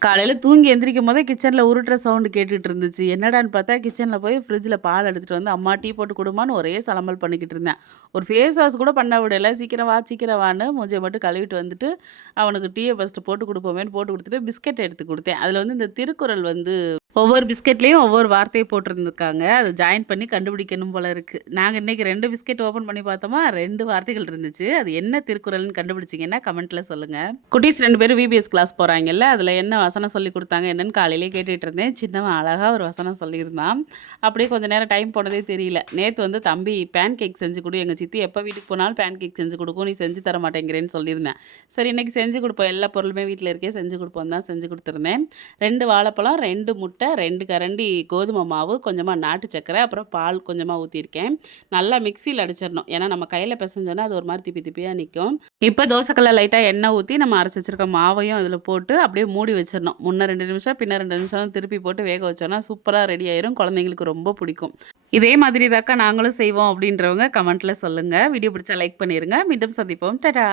காலையில தூங்கி எந்திரிக்கும் போதே கிச்சன்ல உருட்டுற சவுண்ட் கேட்டுட்டு இருந்துச்சு. என்னடான்னு பார்த்தா கிச்சன்ல போய் ஃப்ரிட்ஜ்ல பால் எடுத்துட்டு வந்து, அம்மா டீ போட்டு குடும்மான்னு ஒரே சலம்பல் பண்ணிக்கிட்டு இருந்தேன். ஒரு ஃபேஸ் வாஷ் கூட பண்ண விடல. சீக்கிரம் வா, சீக்கிரம் வான்னு மூஞ்சிய மட்டும் கழுவிட்டு வந்துட்டு, அவனுக்கு டீய ஃபர்ஸ்ட்டு போட்டு குடுப்போமேன்னு போட்டு குடுத்துட்டு, பிஸ்கட் எடுத்து குடுத்தேன். அதில வந்து இந்த திருக்குறள் வந்து ஒவ்வொரு பிஸ்கட்லயும் ஒவ்வொரு வார்த்தைய போட்டிருந்துருக்காங்க. அத ஜாயின் பண்ணி கண்டுபிடிக்கணும் போல இருக்கு. நாங்க இன்னைக்கு 2 பிஸ்கட் ஓப்பன் பண்ணி பார்த்தோமா, 2 வார்த்தைகள் இருந்துச்சு. அது என்ன திருக்குறள்னு கண்டுபிடிச்சீங்கன்னா கமெண்ட்ல சொல்லுங்க. குட்டீஸ் 2 பேரும் விபிஎஸ் கிளாஸ் போறாங்கல்ல, அதில என்ன வசனம் சொல்லிக் குடுத்தாங்க என்னன்னு காலையிலேயே கேட்டுட்டு இருந்தேன். சின்னவன் அழகா ஒரு வசனம் சொல்லியிருந்தான். அப்படியே கொஞ்ச நேரம் டைம் போனதே தெரியல. நேத்து வந்து தம்பி பேன் கேக் செஞ்சு குடு, எங்க சித்தி எப்ப வீட்டுக்கு போனாலும் பேன் கேக் செஞ்சு குடுக்கும். நீ செஞ்சு தர மாட்டேங்கிறேன்னு சொல்லியிருந்தேன். சரி இன்னைக்கு செஞ்சு குடுப்போம். எல்லா பொருளுமே வீட்ல இருக்கே செஞ்சு குடுப்போம் தான் செஞ்சு குடுத்துருந்தேன். 2 வாழைப்பழம், 2 முட்டை, 2 கரண்டி கோதுமை மாவு, கொஞ்சமா நாட்டு சர்க்கரை, அப்புறம் பால் கொஞ்சமா ஊத்தியிருக்கேன். நல்லா மிக்ஸியில அடிச்சிடணும். ஏன்னா நம்ம கையில பெசஞ்சோன்னா அது ஒரு மாரி திப்பி திப்பியா நிக்கும். இப்ப தோசைக்கல்ல லைட்டா எண்ணெய் ஊத்தி நம்ம அரைச்சு வச்சிருக்க மாவையும் அதில போட்டு அப்படியே மூடி வச்சிரணும். முன்ன 2 நிமிஷம், பின்ன 2 நிமிஷம் திருப்பி போட்டு வேக வச்சோம்னா சூப்பரா ரெடி ஆயிரும். குழந்தைங்களுக்கு ரொம்ப பிடிக்கும். இதே மாதிரி தாக்கா நாங்களும் செய்வோம் அப்படின்றவங்க கமெண்ட்ல சொல்லுங்க. வீடியோ பிடிச்சா லைக் பண்ணிருங்க. மீண்டும் சந்திப்போம். டாடா!